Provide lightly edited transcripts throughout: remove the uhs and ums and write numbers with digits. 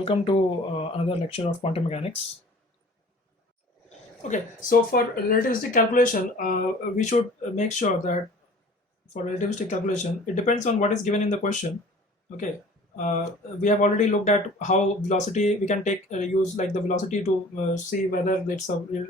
welcome to another lecture of quantum mechanics. Okay, so for relativistic calculation, we should make sure that for relativistic calculation, it depends on what is given in the question. Okay, we have already looked at how velocity we can take use like the velocity to see whether it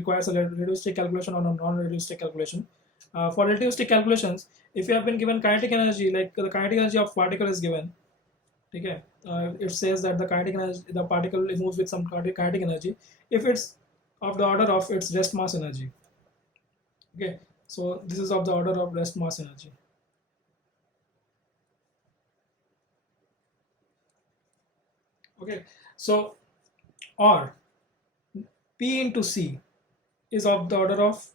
requires a relativistic calculation or a non-relativistic calculation. For relativistic calculations, if you have been given kinetic energy, like the kinetic energy of particle is given, okay, it says that the kinetic energy, the particle moves with some kinetic energy if it's of the order of its rest mass energy. Okay, so this is of the order of rest mass energy. Okay, so or P into C is of the order of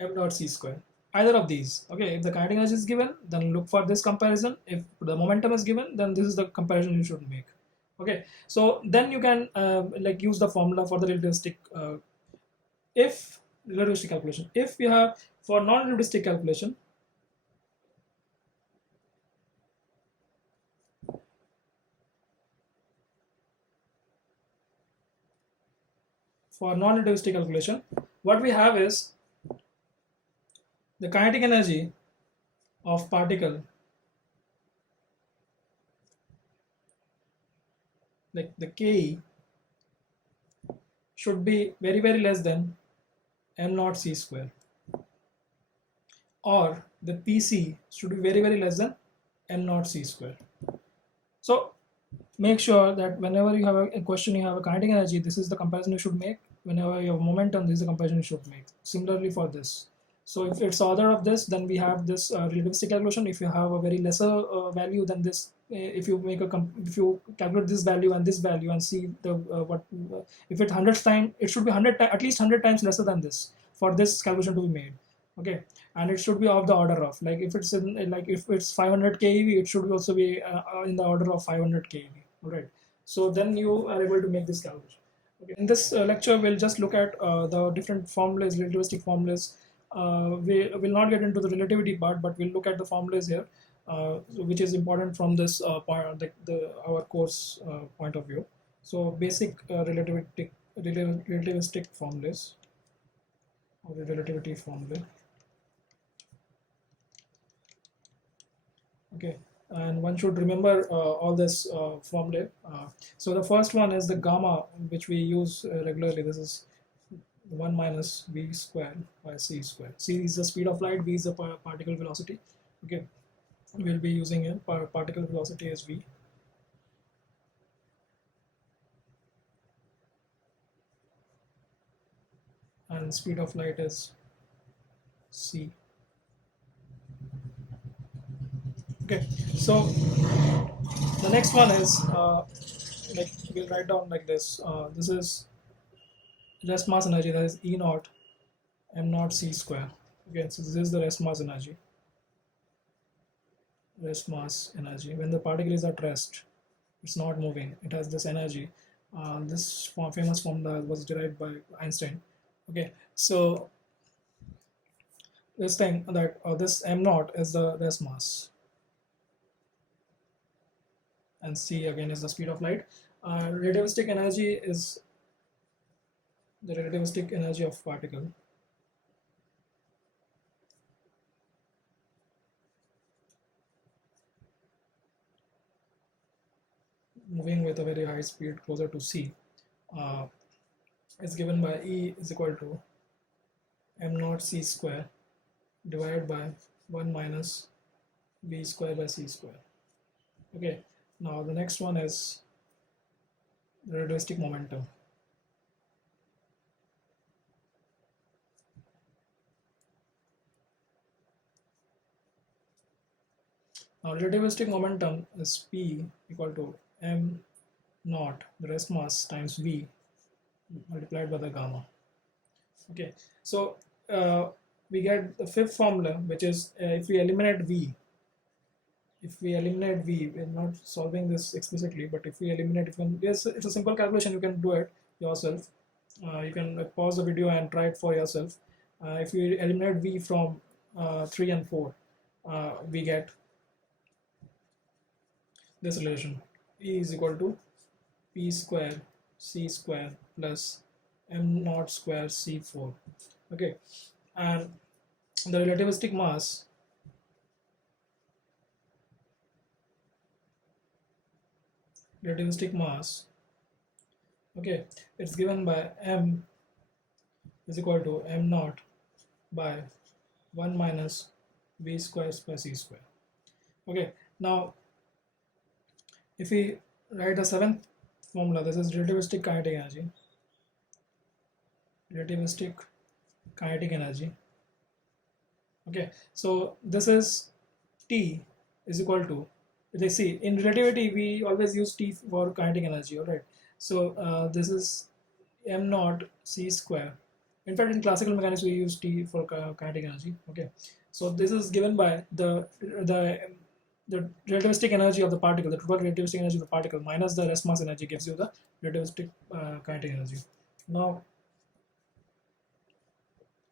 m dot c square. Either of these. Okay, if the kinetic energy is given, then look for this comparison. If the momentum is given, then this is the comparison you should make. Okay, so then you can like use the formula for the relativistic relativistic calculation. If you have for non-relativistic calculation, what we have is the kinetic energy of particle, like the Ke, should be very, very less than m naught c square, or the PC should be very, very less than m naught c square. So make sure that whenever you have a question, you have a kinetic energy, this is the comparison you should make. Whenever you have momentum, this is the comparison you should make. Similarly for this. So if it's order of this, then we have this relativistic calculation. If you have a very lesser value than this, if you make if you calculate this value and see the if it's 100 times, it should be at least 100 times lesser than this for this calculation to be made. Okay, and it should be of the order of, like if it's if it's 500 keV, it should also be in the order of 500 keV. All right, so then you are able to make this calculation. Okay, in this lecture, we'll just look at the different formulas, relativistic formulas. We will not get into the relativity part, but we'll look at the formulas here, which is important from this part, our course point of view. So basic relativistic formulas, or the relativity formula. Okay, and one should remember all this formula. So the first one is the gamma, which we use regularly. This is 1 minus v square by c square. C is the speed of light, v is the particle velocity. Okay, we'll be using it. Particle velocity is v. And speed of light is c. Okay, so the next one is like we'll write down like this. This is rest mass energy, that is E naught m naught c square. Okay, so this is the rest mass energy. Rest mass energy. When the particle is at rest, it's not moving. It has this energy. This famous formula was derived by Einstein. Okay, so this thing that this m naught is the rest mass, and c again is the speed of light. Relativistic energy is the relativistic energy of particle. Moving with a very high speed closer to c is given by E is equal to m naught c square divided by 1 minus v square by c square. Okay, now the next one is the relativistic momentum. Now relativistic momentum is P equal to m naught, the rest mass, times v multiplied by the gamma. Okay, so we get the fifth formula, which is if we eliminate v, we're not solving this explicitly, but if we eliminate, it's a simple calculation, you can do it yourself. You can pause the video and try it for yourself. If we eliminate v from 3 and 4, we get this relation. E is equal to p square c square plus m naught square c4. Okay, and the relativistic mass, okay, it's given by m is equal to m naught by 1 minus v square plus c square. Okay, now if we write the seventh formula, this is relativistic kinetic energy. Okay, so this is T is equal to, they see in relativity we always use T for kinetic energy, alright. So this is m naught c square. In fact, in classical mechanics we use T for kinetic energy. Okay, so this is given by the relativistic energy of the particle, the total relativistic energy of the particle minus the rest mass energy gives you the relativistic kinetic energy. Now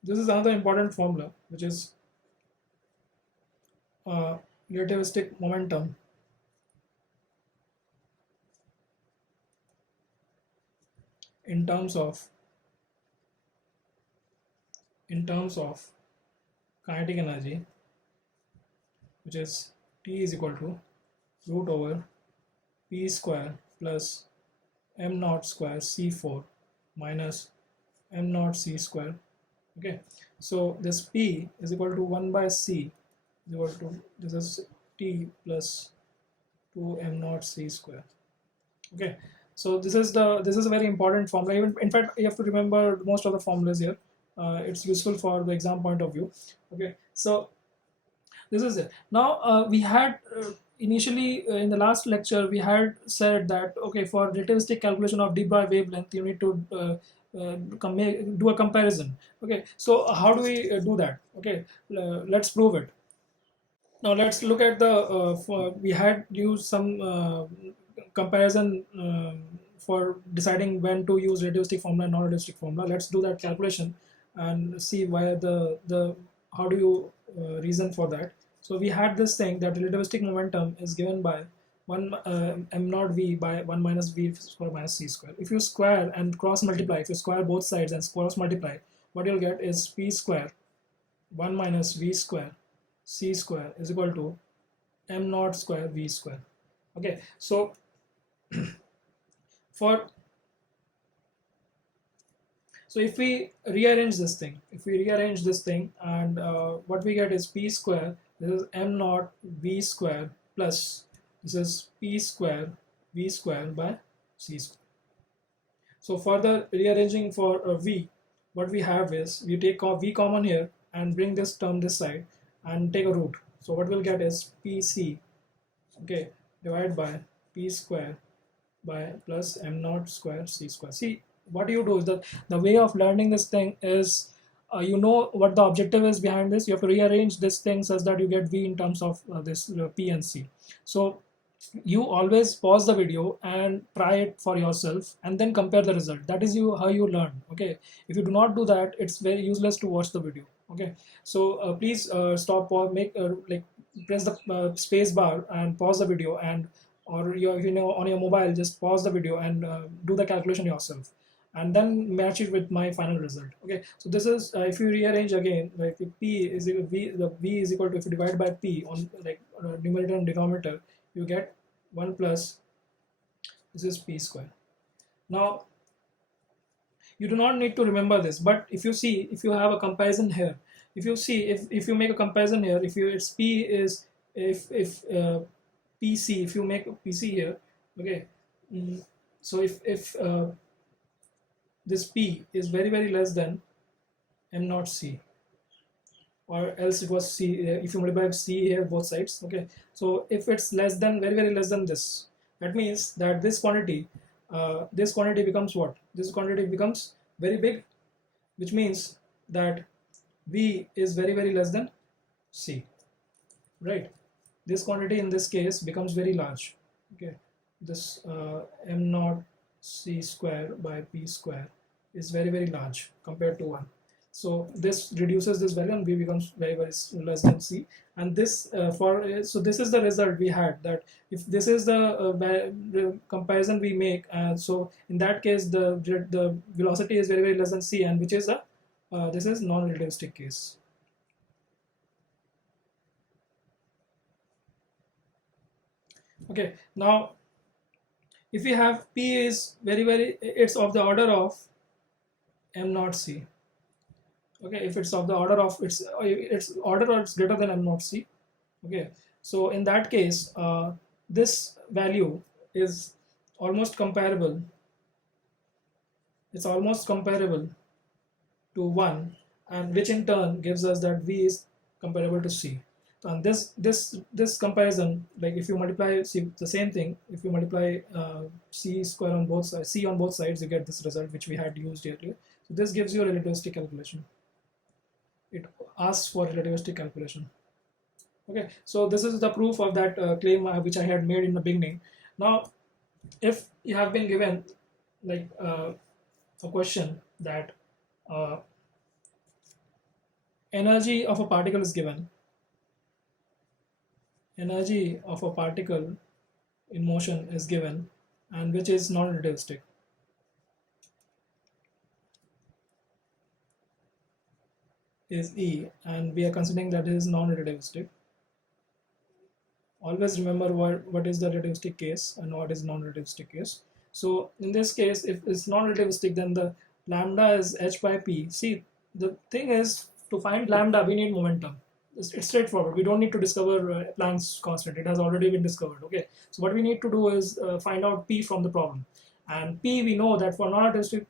this is another important formula, which is relativistic momentum in terms of kinetic energy, which is T is equal to root over p square plus m naught square c4 minus m naught c square. Okay, so this p is equal to 1 by c is equal to, this is T plus 2 m naught c square. Okay, so this is a very important formula. Even in fact you have to remember most of the formulas here. It's useful for the exam point of view. Okay, so this is it. Now we had initially in the last lecture we had said that, okay, for relativistic calculation of de Broglie wavelength you need to do a comparison. Okay, so how do we do that? Okay, let's prove it. Now let's look at we had used some comparison for deciding when to use relativistic formula and non-relativistic formula. Let's do that calculation and see why how do you reason for that. So we had this thing that relativistic momentum is given by 1 m naught v by 1 minus v square minus c square. If you square and cross multiply, if you square both sides and cross multiply, what you'll get is p square 1 minus v square c square is equal to m naught square v square. Okay, so if we rearrange this thing, and what we get is p square, this is m naught v square plus this is p square v square by c square. So for the rearranging for v, what we have is we take v common here and bring this term this side and take a root. So what we'll get is pc, okay, divided by p square by plus m naught square c square. See, what you do is the way of learning this thing is you know what the objective is behind this. You have to rearrange this thing such that you get v in terms of this p and c. So you always pause the video and try it for yourself and then compare the result. That is how you learn. Okay, if you do not do that, it's very useless to watch the video. Okay, so please stop or press the space bar and pause the video, and or on your mobile just pause the video and do the calculation yourself and then match it with my final result. Okay, so this is if you rearrange again, like if p is equal v is equal to, if you divide by p on numerator and denominator, you get 1 plus this is p square. Now you do not need to remember this, but if you have a comparison here, if you make a comparison here, if pc, if you make a pc here, okay, so if this p is very less than m naught c, or else it was c, if you multiply c here both sides. Okay, so if it's less than, very less than this, that means that this quantity becomes what? This quantity becomes very big, which means that v is very less than c, right? This quantity in this case becomes very large. Okay, this m naught c square by p square is very large compared to 1. So this reduces this value and V becomes very less than C. And this so this is the result we had, that if this is the comparison we make, so in that case the velocity is very less than C, and which is a this is non-relativistic case. Okay, now if we have P is it's of the order of M0C. Okay, if it's of the order of it's order or it's greater than M0C. Okay, so in that case this value is almost comparable. It's almost comparable to 1, and which in turn gives us that V is comparable to C. And this comparison, like if you multiply the same thing, if you multiply C square on both sides, C on both sides, you get this result which we had used earlier. So this gives you a relativistic calculation. It asks for relativistic calculation. Okay, so this is the proof of that claim which I had made in the beginning. Now, if you have been given like a question that energy of a particle is given, energy of a particle in motion is given, and which is non-relativistic. Is E, and we are considering that it is non-relativistic. Always remember what is the relativistic case and what is non-relativistic case. So in this case, if it's non-relativistic, then the lambda is h by p. See, the thing is, to find lambda we need momentum. It's straightforward. We don't need to discover Planck's constant. It has already been discovered. Okay, so what we need to do is find out p from the problem, and p we know that for non-relativistic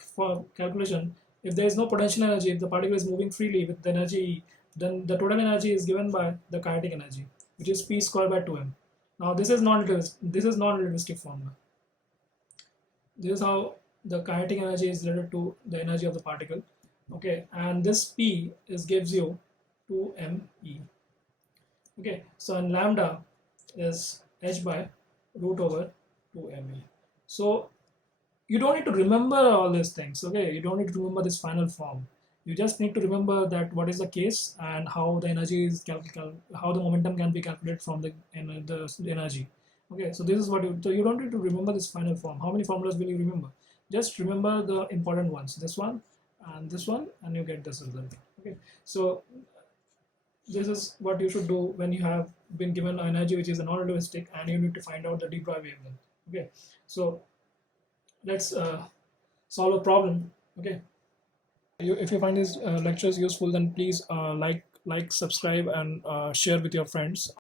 calculation, if there is no potential energy, if the particle is moving freely with the energy E, then the total energy is given by the kinetic energy, which is p squared by 2m. Now this is non-relativistic formula. This is how the kinetic energy is related to the energy of the particle. Okay, and this p gives you 2me. Okay, so and lambda is h by root over 2me. So you don't need to remember all these things. Okay, you don't need to remember this final form. You just need to remember that what is the case and how the energy is how the momentum can be calculated from the energy. Okay, so this is what so you don't need to remember this final form. How many formulas will you remember? Just remember the important ones, this one, and you get this result. Okay, so this is what you should do when you have been given an energy which is a non-relativistic and you need to find out the Broglie wavelength. Okay, so let's solve a problem. Okay, if you find these lectures useful, then please like, subscribe, and share with your friends.